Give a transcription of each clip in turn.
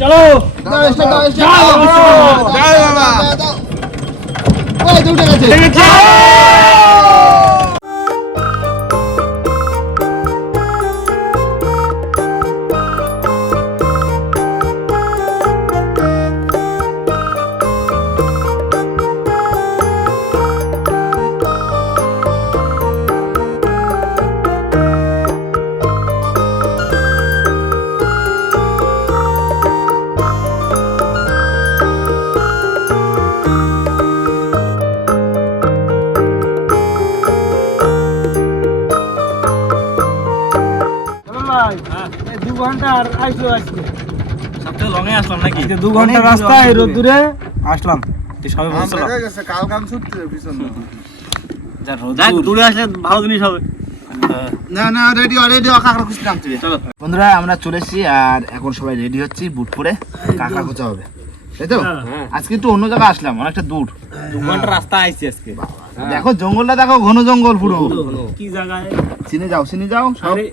চলো দাও, stop, ভাই, দু ঘণ্টা আর আইসো আজকে। সবথেকে লং আসলাম নাকি? দু ঘণ্টা রাস্তা এই রোদ্দুরে আসলাম। তুই বলছিলাম কাল গাম ছুটছে পিছনে। যা দেখ দূরে। আসলে ভালো জিনিস হবে। না না রেডি রেডি কাঁকড়া খুঁজতে নামতে চলো। বন্ধুরা আমরা চলেছি আর এখন সবাই রেডি হচ্ছি বুট পরে কাঁকড়া খোঁচা হবে? তাই তো? হ্যাঁ। আজকে একটু অন্য জায়গায় আসলাম অনেকটা দূর। দু ঘণ্টা রাস্তা আইছি আজকে। দেখো জঙ্গলটা দেখো ঘন জঙ্গল পুরো। কি জায়গায়? চিনে যাও চিনে যাও আরে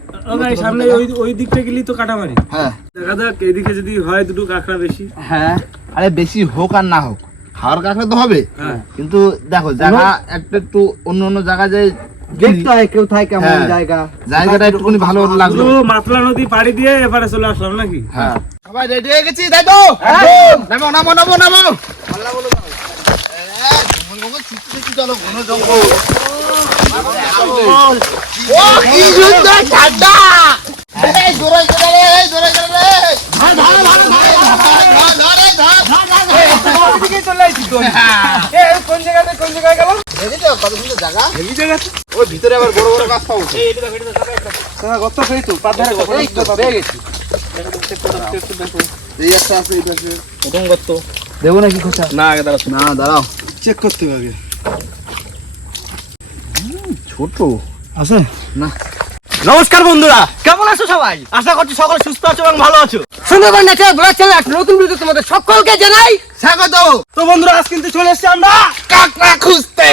সামনে ওই ওই দিকটা গেলি তো কাটামারি। হ্যাঁ। দেখা যাক এদিকে যদি হয় দুটো কাঁকড়া বেশি। হ্যাঁ আরে বেশি হোক আর না হোক খাওয়ার কাঁকড়া তো হবে। হ্যাঁ। কিন্তু দেখো জায়গা একটা একটু অন্য অন্য জায়গায় যে দেখতে হয় কেউ থাকে কেমন হ্যাঁ। জায়গা? জায়গাটা একটুখানি ভালো লাগল। মাতলা নদী পাড়ি দিয়ে এবারে চলে আসলাম নাকি? হ্যাঁ। সবাই রেডি হয়ে গেছি? তাই তো? নামো নামো নামো নামো। চলো ঘন কোন ভিতরে আবার বড় বড় গাছ পাবো দেখো নাকি খোঁচা না আগে দাঁড়া না দাঁড়াও। চেক করতে হবে। ছোট। আছে? না। নমস্কার বন্ধুরা কেমন আছো সবাই? আশা করছি সকলে সুস্থ আছো এবং ভালো আছো। সুন্দরবন ন্যাচারাল ব্লগ চ্যানেল একটা নতুন ভিডিও তোমাদের সকলকে জানাই স্বাগত। তো বন্ধুরা আজ কিন্তু চলে এসেছি আমরা কাকড়া খুঁজতে।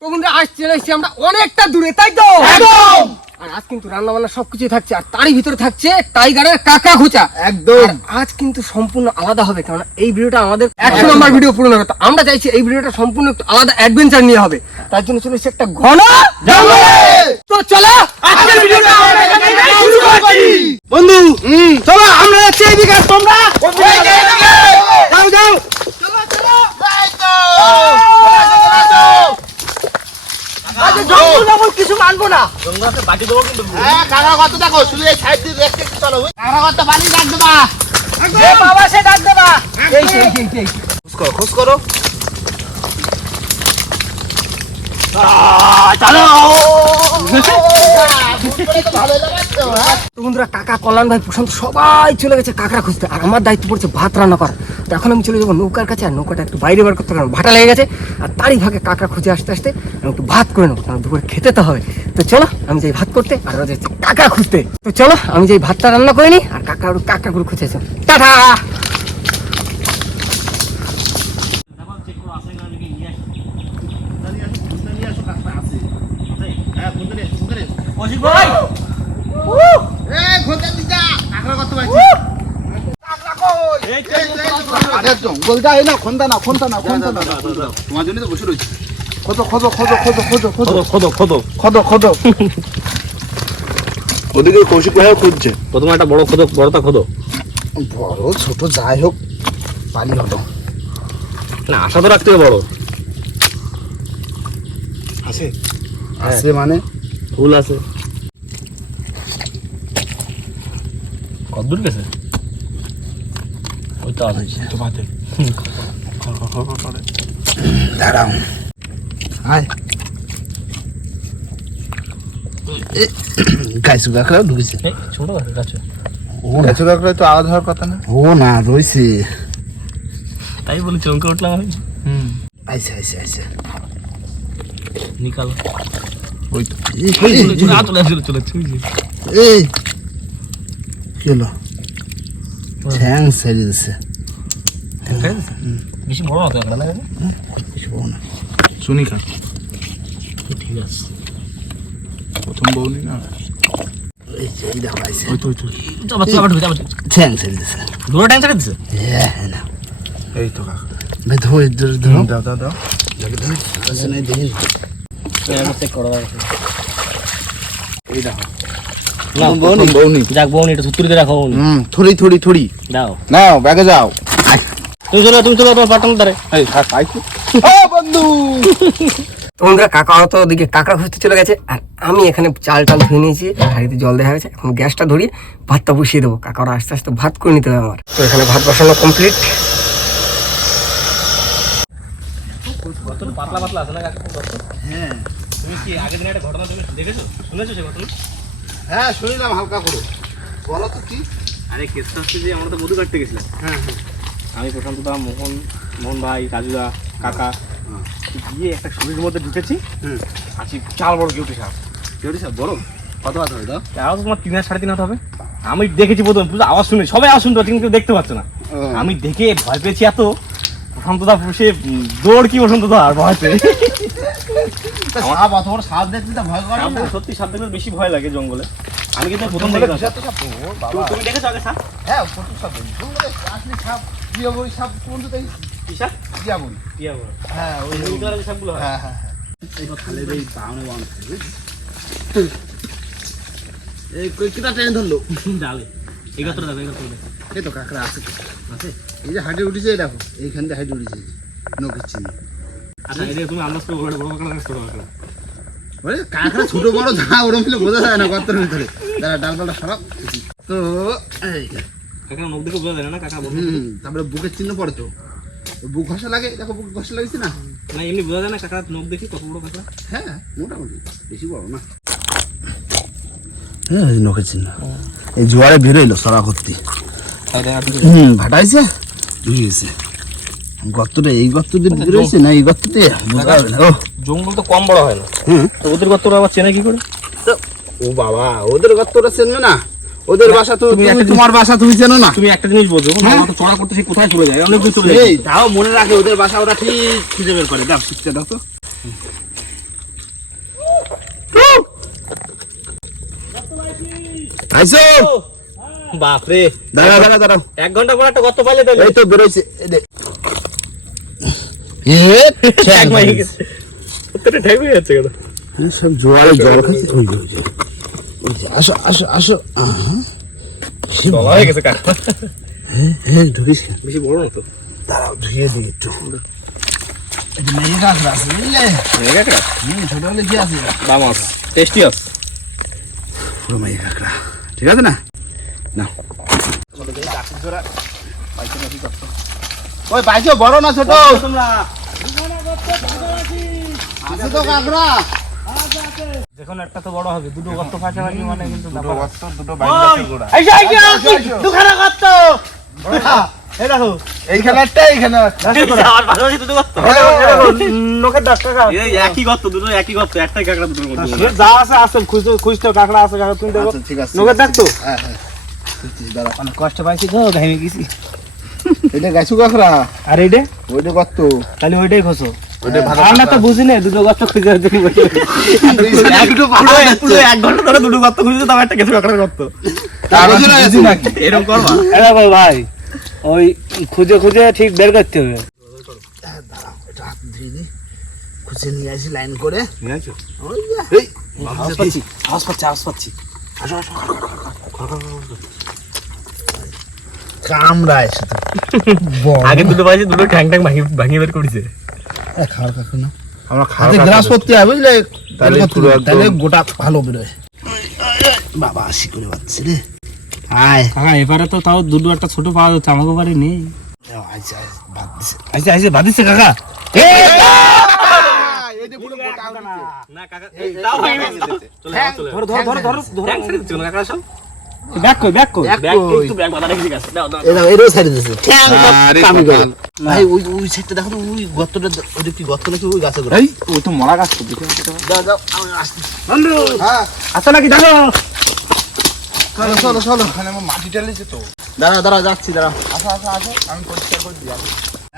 তো বন্ধুরা আজ চলে এসেছি আমরা অনেকটা দূরে তাই তো? একদম। আর আজ কিন্তু রান্না বান্না সবকিছু থাকছে আর তারই ভিতরে থাকছে টাইগারের কাকা খোঁচা। একদম। আজ কিন্তু সম্পূর্ণ আলাদা হবে কারণ এই ভিডিওটা আমাদের একশো নম্বর ভিডিও পূরণ হবে। তো আমরা চাইছি এই ভিডিওটা সম্পূর্ণ একটু আলাদা অ্যাডভেঞ্চার নিয়ে হবে। তার জন্য চলে এসেছে একটা ঘন তো চলো আজকের ভিডিওটা আমরা শুরু করছি। বন্ধু চলো আমরা যাচ্ছি এইদিকে তোমরা। যাও যাও। চলে চলে জঙ্গল জঙ্গল কিছু মানবো না। জঙ্গলাতে বাটি দেবো কিন্তু হ্যাঁ, কাকড়া কত দেখো, শুধু এই side দিয়ে দেখতে চলো, বুঝ? কাকড়া বালি রাখ দেবা। যে বাবা সে ডাক দেবা। এই সেই সেই সেই খোঁজ করো, খোঁজ করো। পরে বন্ধুরা, কাকা কল্যাণ ভাই, প্রশান্ত, সবাই চলে গেছে কাকড়া খুঁজতে। আর আমার দায়িত্ব পড়ছে ভাত রান্না করা তো এখন আমি চলে যাব নৌকার কাছে, আর নৌকাটা একটু বাইরে বার করতে কারণ ভাটা লেগে গেছে। আর তারই ভাগে কাকড়া খুঁজে আসতে আসতে আমি একটু ভাত করে নেব, কারণ দুপুরে খেতে তো হবে। তো চলো, আমি যাই ভাত করতে, আর ওরা যাচ্ছে কাকা খুঁজতে। তো চলো, আমি যাই ভাতটা রান্না করে নিই, আর কাকা কাকা গুলো খুঁজেছে টাটা অসিক ভাই এই, খোঁজা দিদা, কাকড়া কত পাইছি? এই তো, এই তো, এই তো, আরে জঙ্গলটা এই না, খন্দা না, খন্দা না, খন্দা না। তোমার জন্যই তো বসে রয়েছি। খোঁজো, খোঁজো, খোঁজো, খোঁজো, খোঁজো, খোঁজো। খোদো খোদো খোঁজো, খোঁজো। ওদিকে কৌশিক ভাইও খুঁজছে। প্রথমে একটা বড় খোদো বড়টা খোদো। বড় ছোট যাই হোক পানি না আশা তো রাখতে হবে বড়। আছে? আছে মানে? ফুল আছে। কদ্দূর গেছে ওই তো আছে তো বাদে দাঁড়াও গাইছু ঢুকেছে ছোট গাছে ও গাইছু কাকড়া তো আলাদা হওয়ার কথা না ও না রয়েছে তাই বলি চমকে উঠলাম আমি হুম আইসে আইসে আইসে নিকালো ওই তো চলে চলে চলে চলে এই কি হলো ঠ্যাং ছেড়ে দিছে। বেশি বড় না তো একটা না বউ না। শুনি খা। ঠিক আছে। প্রথম বউনি না? এই যে এই দেখো আইছে আবার আবার ঢুকে আবার ঠ্যাং ছেড়ে দিছে। দুটো টাইম ছেড়ে দিছে? হ্যাঁ না। এই তো দাও দাও দাও। আছে না দেখি এই দেখো। না বউনি বউনি যাক বউনি এটা সুতুরিতে রাখো বউনি হুম থড়ি থড়ি থড়ি। দাও। নাও ব্যাগে যাও। তুমি চলো তুমি চলো তোমার পাটন ধরে। এই হাত বন্ধু! তো বন্ধুরা কাকা তো ওদিকে কাঁকড়া খুঁজতে চলে গেছে আর আমি এখানে চাল টাল ধুয়ে নিয়েছি হাড়িতে জল দেওয়া গেছে এখন গ্যাসটা ধরিয়ে ভাতটা বসিয়ে দেবো। কাকারা আস্তে আস্তে ভাত করে নিতে হবে আমার। তো এখানে ভাত বসানো কমপ্লিট পাতলা পাতলা আছে না কাকা? হ্যাঁ তুমি কি আগের দিন একটা ঘটনা তুমি দেখেছ? শুনেছো সে ঘটনা? হ্যাঁ শুনিলাম হালকা করে। বলো তো কি? আরে কেসটা হচ্ছে যে আমরা তো মধু কাটতে গেছিলাম। হ্যাঁ হ্যাঁ। আমি প্রশান্ত দা মোহন মোহন ভাই কাজুদা কাকা গিয়ে একটা শরীরের মধ্যে ঢুকেছি। হুম। আছি চাল বড় কেউটে সাপ। কেউটি সব বড় কত হাত হবে আওয়াজ তোমার তিন হাজার সাড়ে তিন হাত হবে। আমি দেখেছি প্রথম পুরো আওয়াজ শুনে সবাই আওয়াজ শুনতে কিন্তু দেখতে পাচ্ছে না। আমি দেখে ভয় পেয়েছি এত। প্রশান্ত দা সে দৌড় কি বসন্ত দা আর ভয় পেয়ে সাপ অত বড় সাপ দেখতে তো ভয় করে না। সত্যি সাপ দেখলে বেশি ভয় লাগে জঙ্গলে। আমি কিন্তু প্রথম দেখে বিষাক্ত সাপ? তো, ও বাবা। তুমি দেখেছ আগে সাপ? হ্যাঁ প্রচুর সাপ জঙ্গলে আসলে সাপ? প্রিয় বই সাপ কোন তো তাই কি সাপ? প্রিয়া বই টিয়া বড় হ্যাঁ ওই ওই কালারের সাপগুলো হ্যাঁ। হ্যাঁ এই খালে এই বাউনে বাউনে এই কই কিটা ট্রেন ধরলো? ডালে। এগাত্তর দেখো এগাত্তর দেখো। এই তো কাঁকড়া আছে। আছে এই যে হাটে উঠেছে এই দেখো। এইখান থেকে হাটে উঠেছে। নৌকের চিহ্ন। কাঁকড়া ছোট বড় যা ওরম মিলে বোঝা যায় না গর্তের ভিতরে। তারা ডালপালা সরাব তো এই কাকা মুখ দেখে বোঝা যায় না কাকা বলব হুম তারপরে বুকের চিহ্ন পড়ে তো। বুক ঘষা লাগে দেখো বুক ঘষা লাগছে না? না এমনি বোঝা যায় না কাকা নখ দেখি কত বড় কাকা। হ্যাঁ মোটামুটি বেশি বড় না। হ্যাঁ নখের চিহ্ন। এই জোয়ারে বেরোইলো সরা করতে। হুম ভাটাইছে। গর্তটা এই গর্ত দিয়ে বেরোইছে না এই গর্ত দিয়ে বোঝা যাবে না ও জঙ্গল তো কম বড় হয় না। হুম। তো ওদের গর্তটা আবার চেনে কি করে? ও বাবা ওদের গর্তটা চেনবে না। ওদের বাসা তো তুমি তুমি তোমার বাসা তুমি চেনো না। তুমি একটা জিনিস বোঝো হ্যাঁ? মামা তো চড়া করতে সে কোথায় চলে যায়? অনেক দূর চলে যায়। এই তাও মনে রাখে ওদের বাসা ওরা ঠিক খুঁজে বের করে। দাও শিখতে দাও তো। আইসো। বাপরে। দাঁড়াও দাঁড়াও দাঁড়াও। এক ঘণ্টা পর একটা গর্ত তাহলে এই তো বেরোইছে এই দে। এ ঠ্যাং ভেঙে গেছে প্রত্যেকটা ঠ্যাং ভেঙে যাচ্ছে কেন হ্যাঁ, সব জোয়ারে জল খাচ্ছে আসো আসো আসো। হয়ে গেছে হ্যাঁ ঢুকিস বেশি বড় না তো। দাঁড়াও ধুয়ে দিই একটু। মেঘে কাঁকড়া আছে বুঝলে? হুম, ছোট হলে কি আছে? দাম আছে টেস্টি আছে পুরো মেঘে কাঁকড়া। ঠিক আছে না? না ওই পাইছো বড় না ছোট? তোমরা আছে তো কাঁকড়া যখন একটা তো বড় হবে দুটো গর্ত পাশাপাশি মানে কিন্তু দুটো আইসা আইসা দুখানা গর্ত। এই দেখো। এইখানে একটা এইখানে একটা। পাশাপাশি দুটো গর্ত। লোকের ডাক এই একই গর্ত দুটো একই গর্ত একটাই কাকড়া দুটোর মধ্যে যা আছে আছে খুঁজতে খুঁজতে কাকড়া আছে কাকা তুমি দেখো। আচ্ছা, লোকের হ্যাঁ হ্যাঁ। অনেক কষ্ট পাইছি তো ভেঙে গেছি। এটা গাছু কাঁকড়া আর এইটা ওইটা কত তাহলে ওইটাই খোঁজো ওইটা আমরা তো বুঝি না দুটো গর্ত খুঁজে খুঁজে এক ঘণ্টা ধরে দুটো গর্ত তাও একটা কাকড়ার গর্ত এরকম করবা ভাই ওই খুঁজে খুঁজে ঠিক বের করতে হবে এটা হাত ধুয়ে দিই খুঁজে নিয়ে আসি লাইন করে নিয়ে আছো ওই যে, এই, আওয়াজ পাচ্ছি আওয়াজ পাচ্ছি আওয়াজ পাচ্ছি কামড়ায় শুধু বড়। আগে দুটো পাইছি দুটো ঠ্যাং ঠ্যাং ভাঙি ভাঙিয়ে বের করেছে। খাওয়ার কাকু না। আমরা হাতে গ্রাস করতে হয় বুঝলে? তাহলে পুরো তাহলে গোটা ভালো বেরোয় বাবা আসি করে পাচ্ছি রে। আয়। কাকা এবারে তো তাও দুটো একটা ছোট পাওয়া যাচ্ছে আমাকে বাড়ি নেই। আচ্ছা বাদ দিছে। আইসে আইসে কাকা। না। কাকা ভাঙে ধরো ধরো ধরো ধরো। ধরো ঠ্যাং ছেড়ে দিচ্ছ না কাকা সব ব্যাক কই ব্যাক কই? ব্যাক একটু ব্যাগ বাধা রেখে দিয়েছে দাও দাও এই দেখো দিছে ঠ্যাং কামি করে। ভাই ওই ওই সাইডটা দেখো ওই গর্তটা ওই কি গর্ত নাকি ওই গাছে করে? ওই তো মরা গাছ তো দেখে যাও যাও আমি আসছি। বন্ধু হ্যাঁ। আছে নাকি দেখো চলো চলো চলো। ওখানে মাটি টালিছে তো। দাঁড়া দাঁড়া যাচ্ছি দাঁড়া আসো আসো আসো আমি পরিষ্কার করে দিই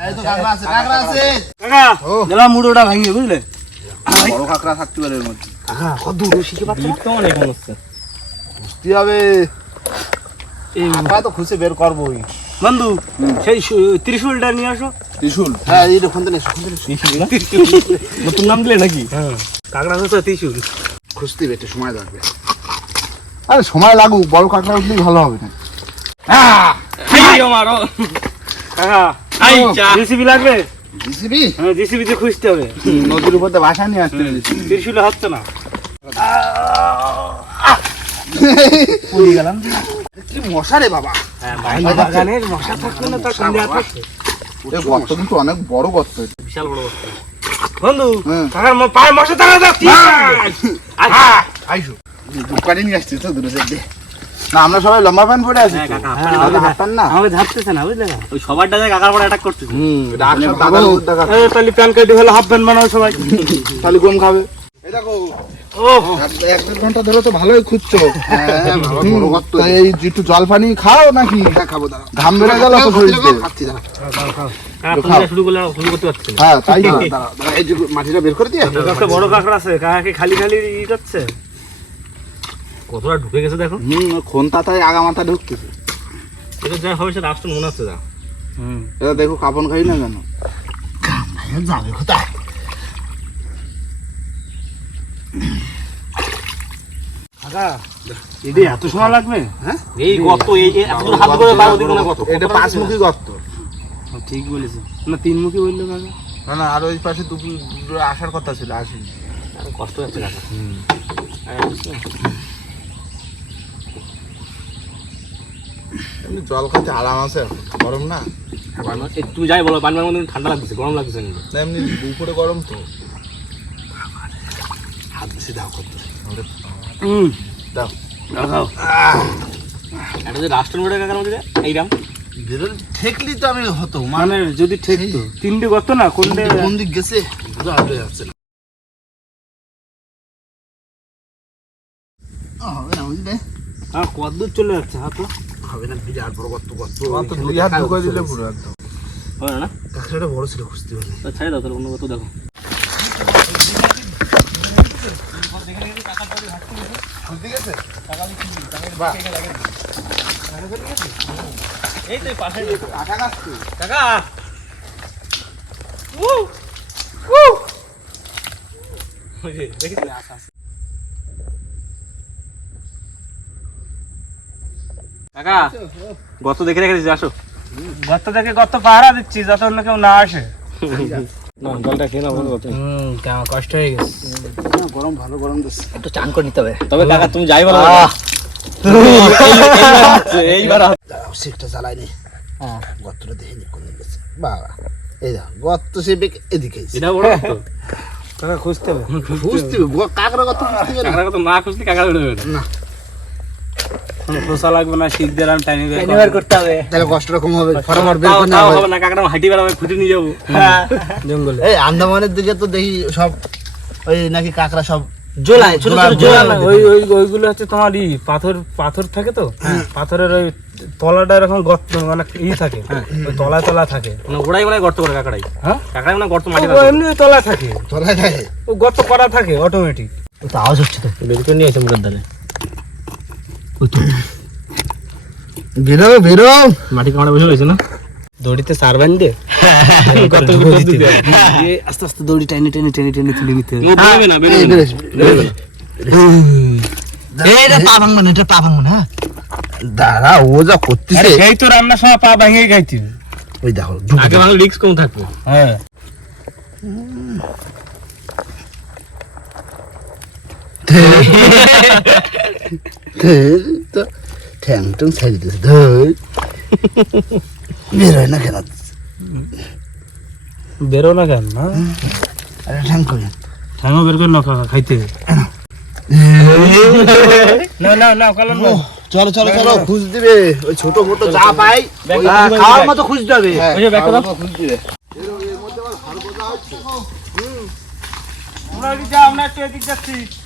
এই তো কাঁকড়া আছে কাঁকড়া আছে। কাকা ও। মুড়োটা ভাঙিয়ে বুঝলে? বড় কাঁকড়া থাকতে পারে এর মধ্যে। কাকা কত দূর শিখে পাচ্ছ তো অনেক মনে হচ্ছে হবে তো খুঁজে বের করবোই। বন্ধু সেই ত্রিশূলটা নিয়ে আসো। ত্রিশুল? হ্যাঁ এই দেখুন নেই নতুন নাম দিলে নাকি? কাকড়া হচ্ছে ত্রিশূল। খুঁজতে হবে একটু সময় লাগবে। আরে সময় লাগুক বড় কাঁকড়া উঠলেই ভালো হবে না। জিসিবি লাগবে? জিসিবি? হ্যাঁ জিসিবি খুঁজতে হবে। নদীর উপর দিয়ে বাসা নিয়ে আসতে হচ্ছে না? কি মশা রে বাবা বাগানের মশা থাকবে না তার সন্ধ্যা থাকবে গর্ত কিন্তু অনেক বড় গর্ত বিশাল বড় বস্তা। বন্ধু হ্যাঁ। কাকার পায়ে মশা থাকা যাক আইসো দোকানে নিয়ে আসছি তো দূরে সাইড না আমরা সবাই লম্বা প্যান্ট পরে আছি হ্যাঁ, হ্যাঁ, না আমাকে ঝাপতেছে না বুঝলে ওই সবার ডাকে কাকার পরে অ্যাটাক করতেছে হুম তাহলে প্যান হলে হাফ প্যান্ট বানাও সবাই তাহলে কম খাবে এক- এক দেড় ঘণ্টা ধরে তো ভালোই খুঁজছো। এই একটু জল পানি খাও নাকি? খাব ঘাম বেড়ে গেল তো শরীরতে। কাকা তুমি যা শুরু করলে আর শুরু করতে পারছি। না হ্যাঁ তাই তো। এই যে মাটিটা বের করে দিয়ে। বড় কাকড়া আছে কাকাকে খালি খালি ই করছে। কতটা ঢুকে গেছে দেখো। হুম খোনটা তাই আগা মাথা ঢুকতেছে। এটা যা হবে সেটা আসতে মনে হচ্ছে যা এটা দেখো কাপন খাই না কেন? যাবে কোথায়? এটি এত সময় লাগবে? এই গর্ত এই এই এত দূর হাত করে পার ওদিকে না কত এটা পাঁচমুখী গর্ত? ঠিক বলেছে। না তিনমুখী বলল কাকা। না না আর ওই পাশে দুপুর আসার কথা ছিল আসেনি। কষ্ট হচ্ছে কাকা। এমনি জল খাতে আরাম আছে গরম না? এই তুমি যাই বলো পানি মধ্যে ঠান্ডা লাগছে গরম লাগছে এমনি দুপুরে গরম তো। হাত বেশি দাও করতে হুম দাও দেখাও এটা যে রাষ্ট্র মোড়ে কাকার মধ্যে এইরাম বেরোল ঠেকলি তো আমি হতো মানে যদি ঠিক তো তিনটে গর্ত না কোনটে কোন দিক গেছে বোঝা যাচ্ছে না হবে না বুঝলে আর কতদূর চলে যাচ্ছে হাত হবে না বিরাট বড় গর্ত গর্ত দুই হাত ঢুকে দিলে পুরো একদম হবে না না কাঁকড়াটা বড় ছিল খুঁজতে পারলে তো ছেড়ে দাও তাহলে অন্য কত দেখো বুঝতে গেছে এই তো পাশে কাঁটা গাছ কাকা কাকা গত দেখে রেখে দিচ্ছি আসো। গর্ত দেখে গর্ত পাহারা দিচ্ছি যাতে অন্য কেউ না আসে। জলটা খেয়ে নাও হুম কষ্ট হয়ে গেছে। গরম ভালো গরম দিচ্ছে। একটু চান করে নিতে হবে। তবে কাকা তুমি যাই বলো। এইবার সিটটা জ্বালাই নি। হ্যাঁ। গর্তটা দেখে নি কোন গেছে। বাবা এই দেখো গর্ত সে বেক- এদিকে। এটা বড় কাকা খুঁজতে হবে। বুঝতে হবে। কাঁকড়া গর্ত হবে না খুঁজলে কাকা বেরোবে না। খোসা লাগবে না শিখ দিয়ে আমি বের ট্রেনে করব। বের করতে হবে। তাহলে কষ্টটা কম হবে ফরমার বের তাও করে হবে না কাকাটা হাঁটি বেড়াবে খুঁটে নিয়ে যাব। জঙ্গলে। এই আন্দামানের দিকে তো দেখি সব ওই নাকি কাঁকড়া সব জোলায় ছোট ছোট জোলা- জোলা ওই ওই ওইগুলো হচ্ছে তোমার ই পাথর পাথর থাকে তো? পাথরের ওই তলাটা এরকম গর্ত মানে ই থাকে। তলায় তলা থাকে। মানে ওরাই মানে গর্ত করে কাকাটাই হ্যাঁ? কাকাটাই মানে গর্ত মাটি এমনি তলায় থাকে। তলায় থাকে। ও গর্ত করা থাকে অটোমেটিক তো আওয়াজ হচ্ছে তো। বের করে নিয়ে এসে মুখের বেরো বেরো। মাটি কামড়ে বসে রয়েছে না? দড়িতে সারবেন দে গর্ত ভিতর দিতে হবে। দিয়ে আস্তে আস্তে দড়ি টেনে টেনে টেনে টেনে তুলে নিতে হবে। ও না বেরোবে এই না। বেরোস, বেরোস। এই এটা পা ভাঙবো না এটা পা ভাঙবো না দাঁড়া ও যা করতেছে। এই তো রান্নার সময় পা ভেঙে খাইতি ওই দেখো আগে ভাঙলে রিস্ক কম থাকবে। হ্যাঁ। ধর, ছাড়ি দিয়েছে ধর বেরোয় না কেন বেরো না কেন না ঠ্যাং করে ঠ্যাঙও বের করে না খাইতে না না না খুঁজ দিবে ওই ছোট মোটো যা পাই খাওয়ার মতো খুঁজ দিবে আমরা এদিক যা আমরা একটু এদিক যাচ্ছি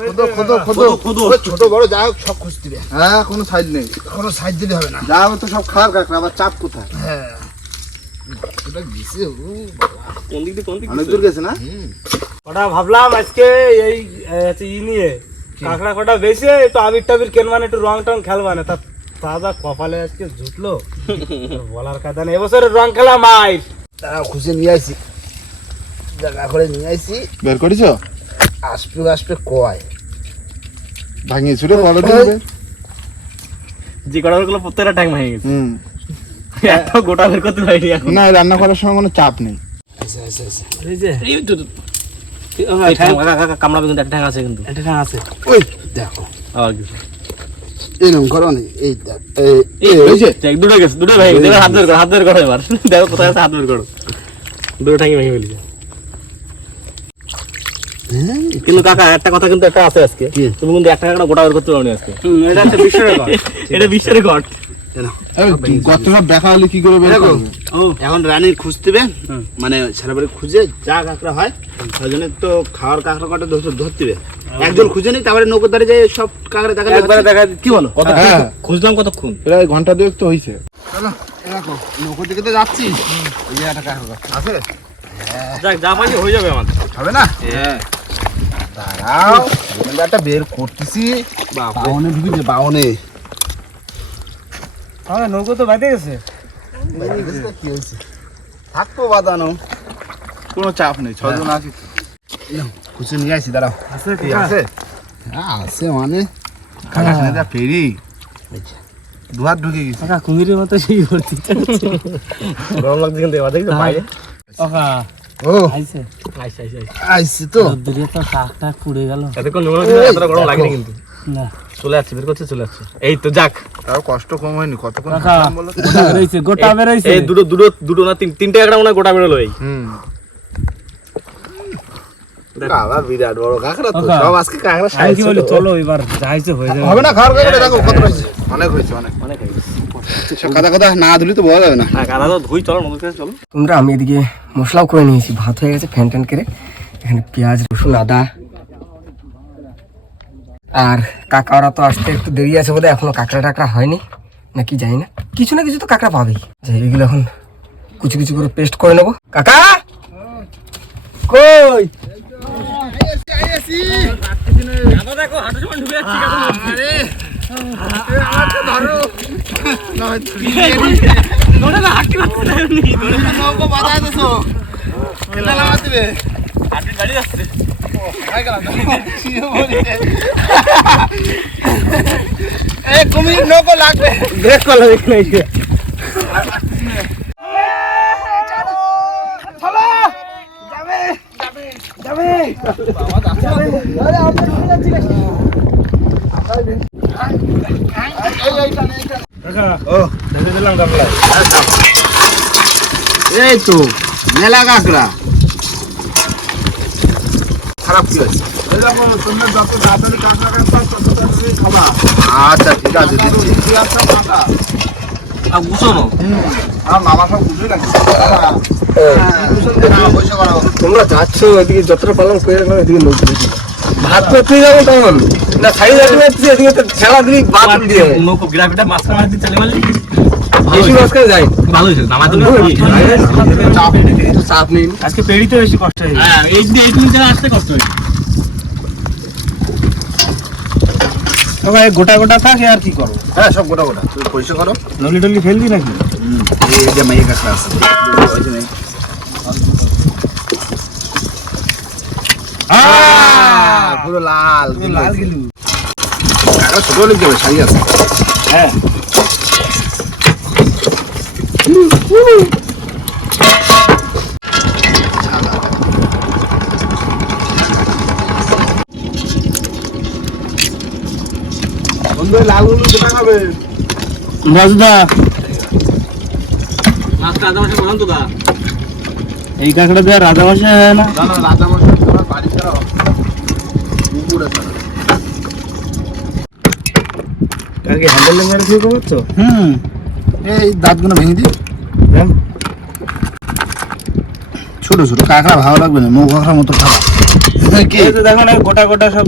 খোদো খোদো খোদো। খোদো ছোট বড় যা হোক সব খুঁজতে হবে হ্যাঁ কোনো সাইড নেই। কোনো সাইড দিলে হবে না। যা তো সব কাঁকড়া আবার চাপ কোথায়? হ্যাঁ। কোন দিক দিয়ে কোন দিক অনেক দূর গেছে না? ওটা ভাবলাম আজকে এই ই নিয়ে কাঁকড়া কটা বেশি একটু আবির টাবির কেনবানে একটু রং টং খেলবানে। তা দাদা কপালে আজকে জুটলো। বলার কথা নেই। এবছর রং খেলা মাইর তারা খুঁজে নিয়ে আসি দেখা করে নিয়ে আসি বের করেছ? আসবে আসবে কয়? ভাঙিয়ে ছুটে বলো দিবে যে কটা গুলো প্রত্যেকটা ট্যাঙ্ক ভেঙে গেছে। হুম। একটা গোটা বের করতে পারিনি এখন। না রান্না করার সময় কোনো চাপ নেই। আচ্ছা আচ্ছা আচ্ছা। এই যে এই তো এই ঠ্যাং কাকা কাকা কামড়াবে কিন্তু একটা ঠ্যাং আছে কিন্তু। এটা ঠ্যাং আছে। ওই দেখো। আবার কিছু এরকম করো নি এই এই এই এই দুটো গেছে দুটো ভেঙে গেছে। এবার হাত করো হাত বের করো এবার। দেখো কোথায় আছে হাত বের করো। দুটো ঠ্যাঙ্গি ভেঙে ফেলেছে। কিন্তু কাকা একটা কথা কিন্তু একটা আছে আজকে। তুমি কিন্তু একটা কাকা গোটা বের করতে পারোনি আজকে। এটা একটা বিশ্ব রেকর্ড। এটা বিশ্ব রেকর্ড। গত সব দেখা হলে কি করে বের দেখো করবে? এখন রানী খুঁজতেবে মানে ছেলেবাড়ি খুঁজে যা কাঁকড়া হয় ওই তো খাওয়ার কাঁকড়া কটা ধরতে ধরতেবে। একজন খুঁজে নিক তারপরে নৌকো দাঁড়িয়ে যায় সব কাঁকড়া দেখা একবারে দেখা কি বলো? কত হ্যাঁ। খুঁজলাম কতক্ষণ? প্রায় ঘণ্টা দুয়েক তো হয়েছে চলো এরকম নৌকো দিকে তো যাচ্ছি। ওই একটা কাঁকড়া আছে যাক যা পাই হয়ে যাবে আমাদের। হবে না? হ্যাঁ। দাঁড়াও বের করতেছি। বাউনে হ্যাঁ নৌকো তো বাইতে গেছে। কি হয়েছে? থাকব বাদানো কোনো চাপ নেই ছজন আছে। খুঁজে নিয়ে আসি দাঁড়াও। আছে কি আছে। হ্যাঁ আছে মানে। কাকা শুনে ফেরি। দুহাত ঢুকে গেছে। কাকা কুমিরের মতো সেই ভর্তি গরম লাগছে কিন্তু বাইরে। কাকা ও। আইছে। আইসা আইসা আইসি তো। দূরে তো কাক পুড়ে গেল। এতক্ষণ জমে এতটা গরম লাগেনি কিন্তু। না। চলে আসছে বের করছে চলে আসছে। এই তো যাক। তাও কষ্ট কম হয়নি কতক্ষণ কাকা থাকলাম বলো তো? গোটা বেরোইছে গোটা বেরোইছে। এই দুটো দুটো দুটো না তিন তিনটে একটা মনে গোটা বেরোলো এই। হুম। বিরাট বড় কাঁকড়া তো সব আজকে কাঁকড়া সাইজ চলো এবার যাইছে হয়ে যাবে হবে না খাওয়ার দেখো কত রয়েছে? অনেক হয়েছে অনেক। অনেক হয়ে গেছে। সব কাদা কাদা না ধুলি তো বোঝা যাবে না হ্যাঁ গাদা তো ধুই চলো নদীর কাছে চলো তোমরা আমি এদিকে মশলাও করে নিয়েছি ভাত হয়ে গেছে ফ্যান ট্যান করে এখানে পেঁয়াজ রসুন আদা আর কাকাওরা তো আসতে একটু দেরি আছে বোধহয় এখনও কাঁকড়া টাকড়া হয়নি নাকি জানি না কিছু না কিছু তো কাঁকড়া পাবেই যাই এগুলো এখন কুচি কুচি করে পেস্ট করে নেব কাকা কই নামা দিবে এই কুমির নৌকো লাগবে ব্রেক করা দেখে নাই কাকা দিলাম এই তো মেলা কাঁকড়া। খারাপ কি হয়েছে আচ্ছা ঠিক আছে দিচ্ছি। করা হোক। তোমরা যাচ্ছ এদিকে যতটা পালন করে এদিকে লোক। ভাত করতে যাব তখন। না সাইড এদিকে ছেলা দিলি বাদ দিয়ে নৌকো গ্রাফিটা মাঝখানে মাঝে চালে মারলি। যাই ভালো হয়েছে। নামা তুমি চাপ নেই আজকে পেড়িতে বেশি কষ্ট হয়ে গেছে। হ্যাঁ এই যে এই জায়গা আসতে কষ্ট হয়েছে। এই গোটা গোটা থাকে আর কি করব? হ্যাঁ সব গোটা গোটা। তুমি পয়সা করো। নলি টলি ফেলবি নাকি? এই যে আছে। পুরো লাল লাল গিলু। ছোট হলে কি হবে? সারি আছে। হ্যাঁ বন্ধু এই লালগুলো কোথায় খাবে রাজদা মাছটা আদা মাসে বলাম তো দা এই কাঁকড়া দেওয়া রাজা মাসে হয় না। না না রাজা মশাই বাড়ি ছাড়া পুকুর আছে না। কালকে হ্যান্ডেল মেরে দিয়ে করছ হুম। এই দাঁতগুলো ভেঙে দিই। ছোট ছোট। কাঁকড়া ভালো লাগবে না মৌ কাঁকড়ার মতো দেখো না গোটা গোটা সব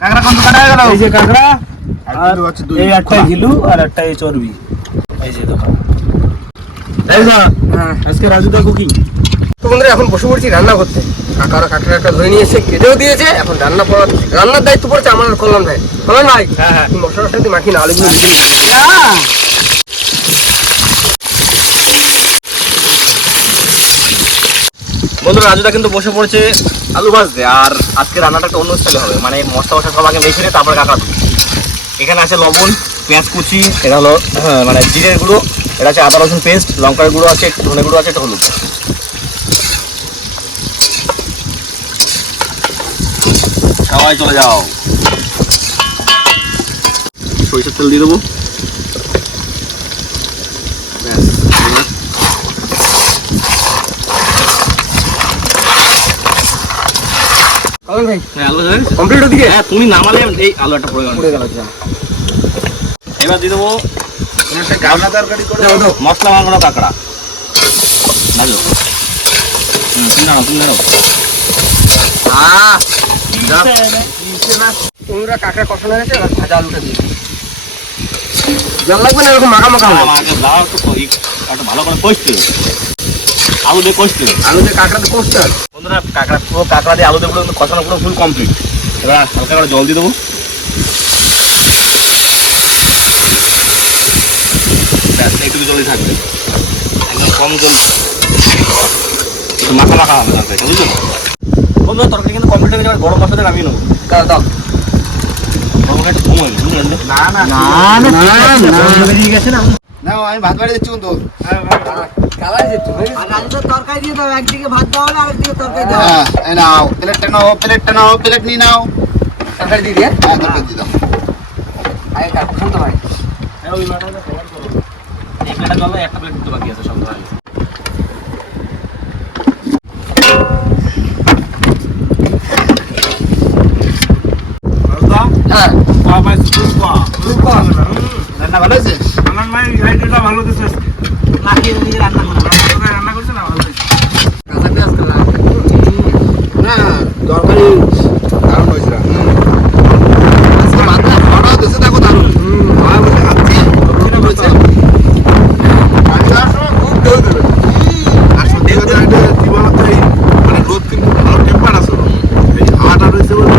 কাঁকড়া? কত কাটা গেল? এই যে কাঁকড়া আর এই একটা ঘিলু আর একটা এই চর্বি। এই যে হ্যাঁ আজকে রাজু দা কুকিং তো বন্ধুরা এখন বসে পড়ছি রান্না করতে। কাকারা কাঁকড়া ধরে নিয়ে এসে কেটেও দিয়েছে এখন রান্না করার রান্নার দায়িত্ব পড়েছে আমার আর কল্যাণ ভাই। কল্যাণ ভাই হ্যাঁ হ্যাঁ। মশলা সাথে মাখি না আলুগুলো বন্ধুরা রাজুদা কিন্তু বসে পড়েছে আলু ভাজতে আর আজকে রান্নাটা একটা অন্য স্টাইলে হবে। মানে মশলা মশলা সব আগে মেখে নিয়ে তারপরে তুলি এখানে আছে লবণ পেঁয়াজ কুচি এটা হলো হ্যাঁ, মানে জিরের গুঁড়ো এটা আছে আদা রসুন পেস্ট লঙ্কার গুঁড়ো আছে ধনে গুঁড়ো আছে একটু হলুদ। সবাই চলে যাও। সরিষার তেল দিয়ে দেবো। হ্যাঁ, হয়ে তুমি নামালে এই আলু একটা পড়ে গেল যা এবার দিয়ে দেবো মশলা মাখানো কাঁকড়া। ভাজো হুম তুমি নাও তুমি নাও। তোমরা কাঁকড়া কষানো হয়েছে আর ভাজা আলুটা দিয়ে জল লাগবে না এরকম মাখা মাখা হবে দাও একটু একটু ভালো করে কষতে। আলু দিয়ে কষতে আলু দিয়ে কাঁকড়া বন্ধুরা কাঁকড়া পুরো কাঁকড়া দিয়ে আলু দিয়ে পুরো কষানো পুরো কমপ্লিট এবার হালকা করে জল দিয়ে দেবো এইটুকু জলই থাকবে একদম কম জল মাখা মাখা হবে বুঝছ বন্ধুরা তরকারি কিন্তু কমপ্লিট হয়ে যাবে গরম মশলাতে নামিয়ে নেব দাও দাও গরম মশলা একটু কম হবে বুঝলেন না না না না না বেরিয়ে গেছে না না আমি ভাত বাড়ি দিচ্ছি কিন্তু কালাই যে তুমি হ্যাঁ এই নাও প্লেটটা নাও প্লেটটা নাও প্লেট নিয়ে নাও তরকারি দিয়ে দিয়ে হ্যাঁ তরকারি দিয়ে দাও ভাই এক প্লেট একটা প্লেট দিতে বাকি আছে সব হ্যাঁ সুপা রান্না ভালো হয়েছে আমার মায়ের আইডিয়াটা ভালো দিছে না খেয়ে রান্না করা রান্না করছে না ভালো হয়েছে না তরকারি দারুণ হয়েছে আজকে মাথা খাওয়া দেশে দেখো দারুণ খাওয়া বসে খাচ্ছি কিনে বলছে আজকে আর সময় খুব ঢেউ দেবে আর সত্যি কথা একটা কি বলতো এই মানে রোদ কিন্তু ভালো টেম্পার আছে এই হাওয়াটা রয়েছে বলে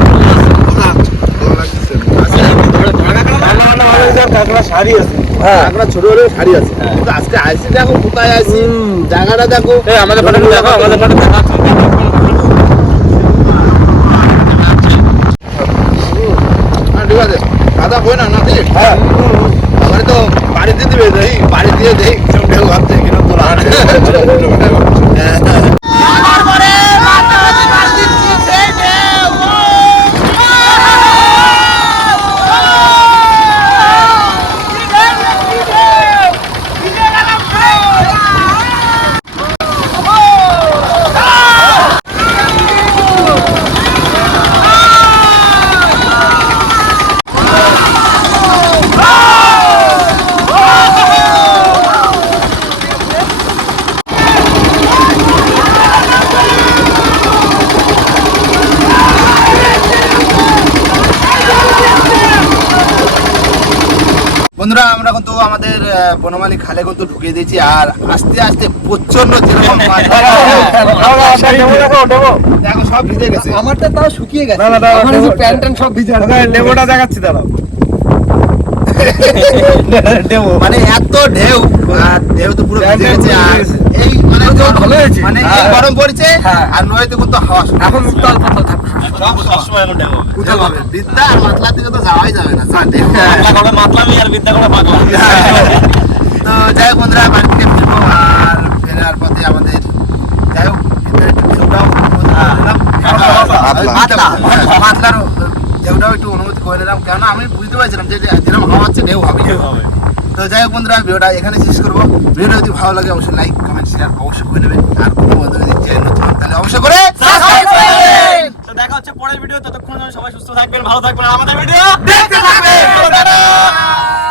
কথা ভালো লাগছে রান্না বান্না ভালো হয়েছে আর কাঁকড়া শাড়ি আছে আমরা ছোট হলেও শাড়ি আছে। কিন্তু আজকে আইসি দেখো কোথায় আইসি? জায়গাটা দেখো। আমাদের দেখো হ্যাঁ ঠিক আছে। দাদা বই না নাতি? হ্যাঁ। আমারে তো বাড়ি দিয়ে দিবে দেই বাড়ি দিয়ে দেই ঢেউ ভাবছে কিরম তোলা বন্ধুরা বনমালী খালে কিন্তু ঢুকিয়ে দিয়েছি আর আস্তে আস্তে প্রচণ্ড যেরকম দেখো সব ভিজে গেছে। আমারটা তাও শুকিয়ে গেছে। প্যান্ট ট্যান্ট সব ভিজে আছে। লেবুটা দেখাচ্ছি দাঁড়াও। মানে এত ঢেউ আর ঢেউ তো পুরো ভিজে গেছে আর এই মানে ভালো হয়েছে। মানে হ্যাঁ। গরম পড়েছে হ্যাঁ। আর নয়তো কিন্তু হাওয়া শুরু এখন উত্তাল পাতাল থাকবে। সবসময় এখন দেখো কোথাও পাবে বিদ্যা আর মাতলা থেকে তো যাওয়াই যাবে না। করে মাতলামি আর বিদ্যা করে পাগলা। তো যাই হোক বন্ধুরা বাড়ি থেকে ফিরবো আর ফেরার পথে আমাদের যাই হোক একটু ঢেউটাও করে নিলাম। মাতলা মাতলার ঢেউটাও একটু অনুমতি করে নিলাম কেননা আমি বুঝতে পারছিলাম যে যেরকম হাওয়া হচ্ছে ঢেউ হবে। তো যাই হোক বন্ধুরা ভিডিওটা এখানে শেষ করব। ভিডিওটা যদি ভালো লাগে অবশ্যই লাইক কমেন্ট শেয়ার অবশ্যই করে নেবেন। আর কোনো বন্ধু যদি চ্যানেল নতুন তাহলে অবশ্যই করে তো দেখা হচ্ছে পরের ভিডিও ততক্ষণ সবাই সুস্থ থাকবেন ভালো থাকবেন আমাদের ভিডিও দেখতে থাকুন